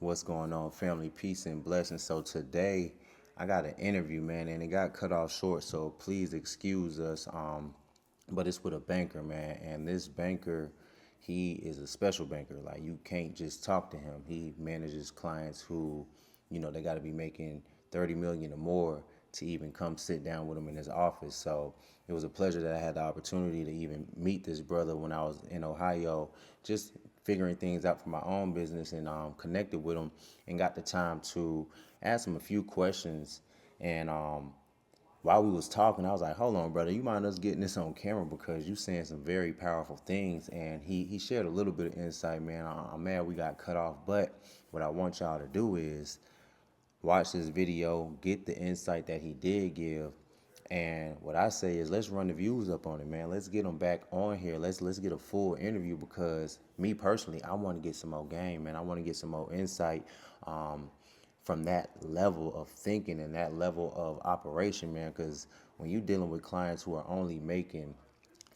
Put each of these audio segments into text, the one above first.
What's going on, family? Peace and blessings. So today I got an interview, man, and it got cut off short. So please excuse us. But it's with a banker, man, and this banker, he is a special banker. Like you can't just talk to him. He manages clients who, they got to be making 30 million or more to even come sit down with him in his office. So it was a pleasure that I had the opportunity to even meet this brother when I was in Ohio, just figuring things out for my own business, and connected with him and got the time to ask him a few questions. And while we was talking, I was like, hold on, brother, you mind us getting this on camera because you saying some very powerful things. And he shared a little bit of insight, man. I'm mad we got cut off, but what I want y'all to do is watch this video, get the insight that he did give. And what I say is let's run the views up on it, man. Let's get them back on here. Let's get a full interview because me personally, I want to get some more game, man. I want to get some more insight from that level of thinking and that level of operation, man. Because when you're dealing with clients who are only making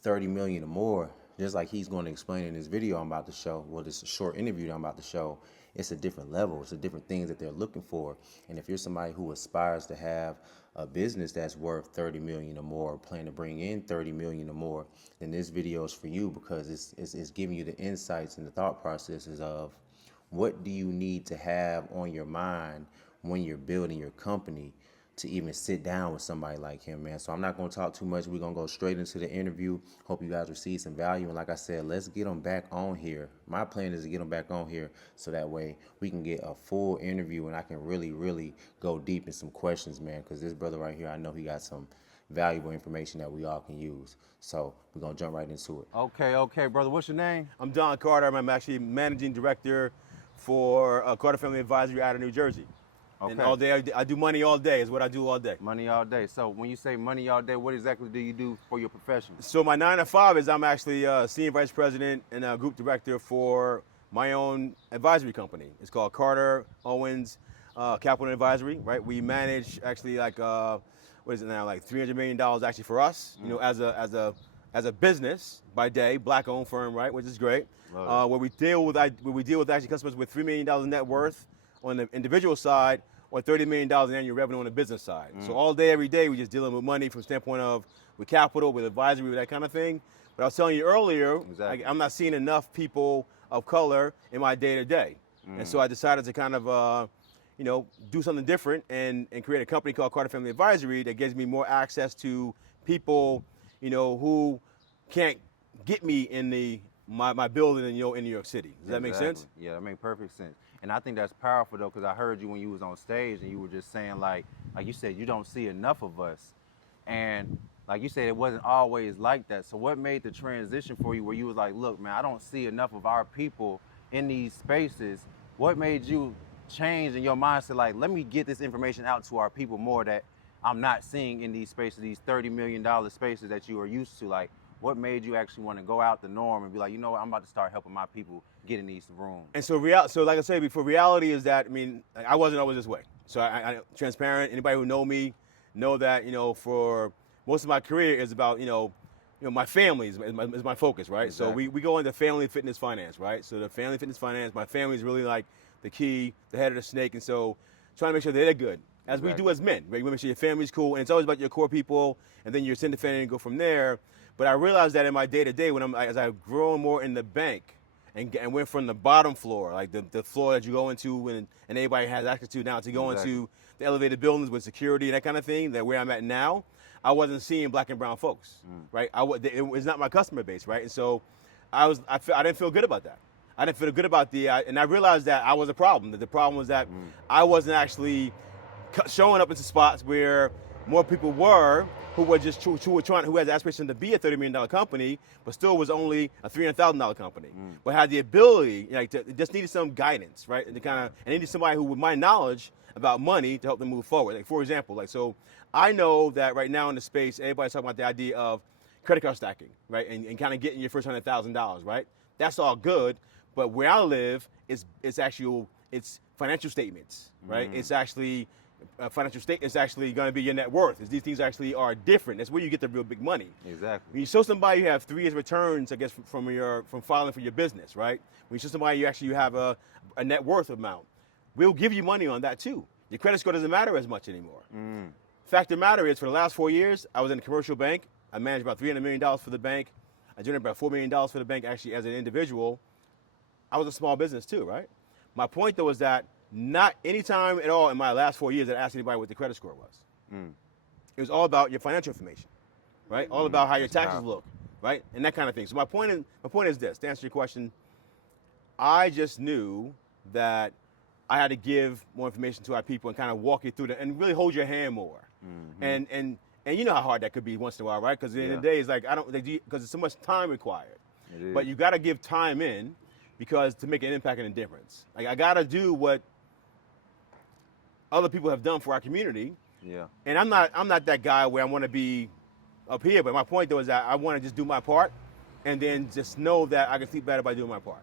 30 million or more, just like he's going to explain in this video I'm about to show, well, this is a short interview that I'm about to show, it's a different level. It's a different things that they're looking for. And if you're somebody who aspires to have a business that's worth 30 million or more, or plan to bring in 30 million or more, then this video is for you because it's giving you the insights and the thought processes of what do you need to have on your mind when you're building your company to even sit down with somebody like him, man. So I'm not going to talk too much. We're going to go straight into the interview. Hope you guys receive some value. And like I said, let's get them back on here. My plan is to get them back on here so that way we can get a full interview and I can really, really go deep in some questions, man, because this brother right here, I know he got some valuable information that we all can use. So we're going to jump right into it. Okay, brother. What's your name? I'm Don Carter. I'm actually managing director for Carter Family Advisory out of New Jersey. Okay. And all day, I do money all day is what I do all day. Money all day. So when you say money all day, what exactly do you do for your profession? So my 9 to 5 is I'm actually senior vice president and a group director for my own advisory company. It's called Carter Owens Capital Advisory, right? We manage actually like, what is it now, like $300 million actually for us, as a business by day, black owned firm, right? Which is great. Where we deal with actually customers with $3 million net worth on the individual side, or $30 million in annual revenue on the business side. So all day, every day, we're just dealing with money from the standpoint of with capital, with advisory, with that kind of thing. But I was telling you earlier, Exactly. I'm not seeing enough people of color in my day-to-day. And so I decided to kind of, do something different and create a company called Carter Family Advisory that gives me more access to people, who can't get me in my building in New York City. Does that make sense? Yeah, that makes perfect sense. And I think that's powerful though, because I heard you when you was on stage and you were just saying like you said, you don't see enough of us. And like you said, it wasn't always like that. So what made the transition for you where you was like, look, man, I don't see enough of our people in these spaces? What made you change in your mindset, like, let me get this information out to our people more that I'm not seeing in these spaces, these $30 million spaces that you are used to? Like, what made you actually want to go out the norm and be like, you know what, I'm about to start helping my people get in these rooms? And so like I said before, reality is that, I wasn't always this way. So I transparent. Anybody who know me know that, for most of my career is about, my family is my focus, right? Exactly. So we go into family fitness finance, right? So the family fitness finance, my family is really like the key, the head of the snake. And so trying to make sure they're good, as we do as men, right? You make sure your family's cool, and it's always about your core people, and then your syndicate and go from there. But I realized that in my day-to-day, as I've grown more in the bank and went from the bottom floor, like the floor that you go into and anybody has access to now, to go into the elevated buildings with security and that kind of thing, that where I'm at now, I wasn't seeing black and brown folks, right? It was not my customer base, right? And so I didn't feel good about that. I didn't feel good about and I realized that I was a problem. That the problem was that I wasn't actually showing up into spots where more people were who had the aspiration to be a $30 million company, but still was only a $300,000 company, but had the ability, just needed some guidance, right? And needed somebody who, with my knowledge about money, to help them move forward. Like, for example, so I know that right now in the space, everybody's talking about the idea of credit card stacking, right? And kind of getting your first $100,000, right? That's all good, but where I live, it's financial statements, right? It's actually financial state is actually going to be your net worth. These things actually are different. That's where you get the real big money. Exactly. When you show somebody you have 3 years returns, I guess, from filing for your business, right? When you show somebody you have a net worth amount, we'll give you money on that too. Your credit score doesn't matter as much anymore. Fact of the matter is, for the last 4 years, I was in a commercial bank. I managed about $300 million for the bank. I generated about $4 million for the bank actually as an individual. I was a small business too, right? My point though is that not any time at all in my last 4 years that I asked anybody what the credit score was. It was all about your financial information, right? All about how your taxes look, right? And that kind of thing. So my point is this, to answer your question, I just knew that I had to give more information to our people and kind of walk you through that and really hold your hand more. And you know how hard that could be once in a while, right? Because at the end of the day, it's like, because it's so much time required. But you got to give time in because to make an impact and a difference. Like, I got to do what other people have done for our community. Yeah. And I'm not that guy where I want to be up here, but my point though is that I want to just do my part and then just know that I can sleep better by doing my part.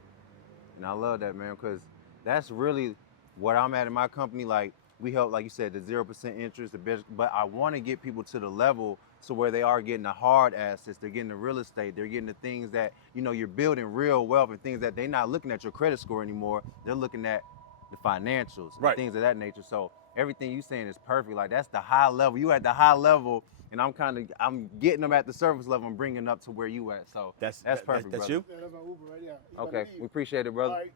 And I love that, man, because that's really what I'm at in my company. Like, we help, like you said, the 0% interest, but I want to get people to the level to where they are getting the hard assets, they're getting the real estate, they're getting the things that, you know, you're building real wealth and things that they're not looking at your credit score anymore. They're looking at the financials, and things of that nature. So everything you saying is perfect. Like, that's the high level. You at the high level, and I'm getting them at the surface level and bringing them up to where you at. So that's perfect, that's brother. you? Yeah, that's my Uber right now. Okay, we appreciate it, brother. All right.